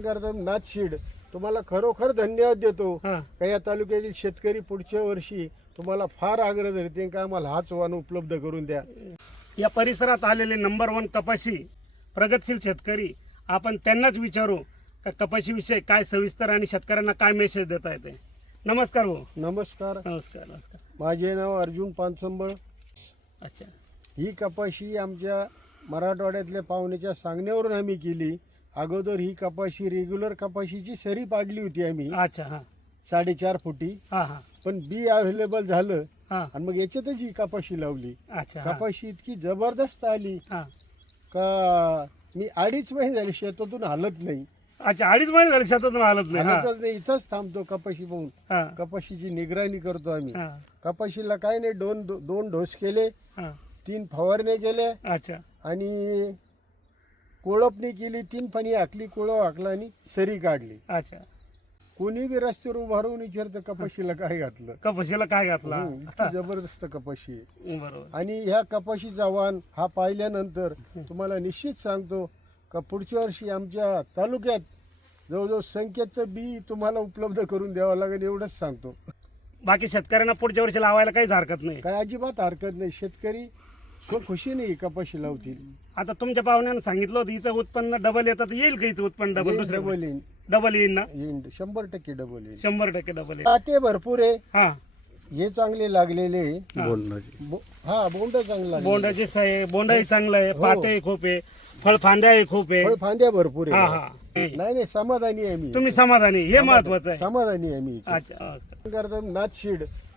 करतात नाथशीड तुम्हाला खरोखर धन्यवाद देतो. हा. का या तालुक्यातील शेतकरी पुढच्या वर्षी तुम्हाला फार आग्रह धरते का आम्हाला हाच वाहन उपलब्ध करून द्या. या परिसरात आलेले नंबर वन कपाशी प्रगतशील शेतकरी आपण त्यांनाच विचारू का कपाशीविषयी काय सविस्तर आणि शेतकऱ्यांना काय मेसेज देता येते. नमस्कार भाऊ नमस्कार. नमस्कार नमस्कार. माझे नाव अर्जुन पानसंबळ. अच्छा. ही कपाशी आमच्या मराठवाड्यातल्या पाहुण्याच्या सांगण्यावरून आम्ही केली. अगोदर ही कपाशी रेग्युलर कपाशीची सरी पाडली होती आम्ही. अच्छा हा. साडेचार फुटी. हा हा. पण बी अवेलेबल झालं हा. आणि मग याच्यातच ही कपाशी लावली. अच्छा हा. कपाशी इतकी जबरदस्त आली. हा. का मी अडीच महिने झाले शेतातून हलत नाही. अच्छा अडीच महिने झाले शेतातून हालत नाही हा. हलतच नाही. इथंच थांबतो कपाशी पाहून. हा. कपाशीची निगराणी करतो आम्ही. हा. कपाशीला काय नाही दोन दोन डोस केले. हा. तीन फवारणे केले अच्छा. आणि कोळपणी केली तीन पाणी हाकली कोळप हाकला आणि सरी काढली. अच्छा. कोणी बी रस्त्यावर उभा राहून विचारतं कपाशीला काय घातलं? कपाशीला काय घातला? हो, इतकी जबरदस्त कपाशी आहे. बरोबर. आणि ह्या कपाशीचा वाण हा पाहिल्यानंतर तुम्हाला निश्चित सांगतो का पुढच्या वर्षी आमच्या तालुक्यात जवळजवळ संख्येचं बी तुम्हाला उपलब्ध करून द्यावं लागेल एवढंच सांगतो. बाकी शेतकऱ्यांना पुढच्या वर्षी लावायला काहीच हरकत नाही. काय अजिबात हरकत नाही. शेतकरी खुशीने ही कपाशी लावतील? आता तुमच्या पाहुण्यानं सांगितलं होतं हिचं उत्पन्न डबल येतं तर येईल का हिचं उत्पन्न डबल येईल दुसऱ्या डबल येईल डबल येईल ना? येईल शंभर टक्के डबल येईल शंभर टक्के डबल येईल पाते भरपूर आहे. हा. हे चांगले लागलेले हा. बो- हा बोंड चांगला. बोंडाची साई बोंडाही चांगलं आहे हो. पातेही खूप आहे फळफांद्याही खूप आहे. फांद्या भरपूर हा आहे. हा नाही नाही समाधानी आहे मी. तुम्ही समाधानी हे महत्वाचं आहे. समाधानी आहे मी अच्छा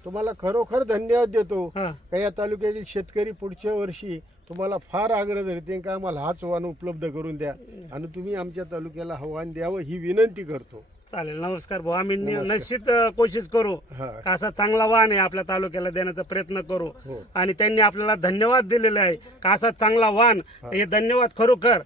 तुम्हाला खरोखर धन्यवाद देतो. का या तालुक्यातील शेतकरी पुढच्या वर्षी तुम्हाला फार आग्रह धरते का आम्हाला हाच वाहन उपलब्ध करून द्या आणि तुम्ही आमच्या तालुक्याला आव्हान द्यावं ही विनंती करतो. चालेल. नमस्कार भाऊ. आम्ही. निश्चित कोशिश करू असा चांगला वाण आहे आपल्या तालुक्याला देण्याचा प्रयत्न करू. हो. आणि त्यांनी आपल्याला धन्यवाद दिलेले आहे का असा चांगला वाण हे धन्यवाद खरोखर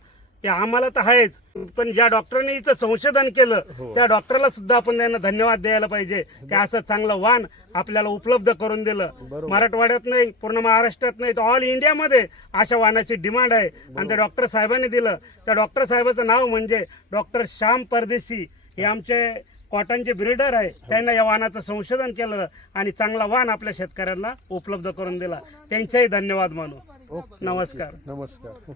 हे आम्हाला तर आहेच. पण ज्या डॉक्टरने इथं संशोधन केलं हो. त्या डॉक्टरला सुद्धा आपण त्यांना धन्यवाद द्यायला पाहिजे. की असं चांगलं वाण आपल्याला उपलब्ध करून दिलं. मराठवाड्यात नाही पूर्ण महाराष्ट्रात नाही तर ऑल इंडियामध्ये अशा वाहनाची डिमांड आहे. आणि त्या डॉक्टर साहेबांनी दिलं. त्या डॉक्टर साहेबाचं नाव म्हणजे डॉक्टर श्याम परदेशी. हे आमचे कॉटनचे ब्रिडर आहे. त्यांना या वाहनाचं संशोधन केलं आणि चांगला वाहन आपल्या शेतकऱ्यांना उपलब्ध करून दिला. त्यांचेही धन्यवाद मानू. नमस्कार. नमस्कार.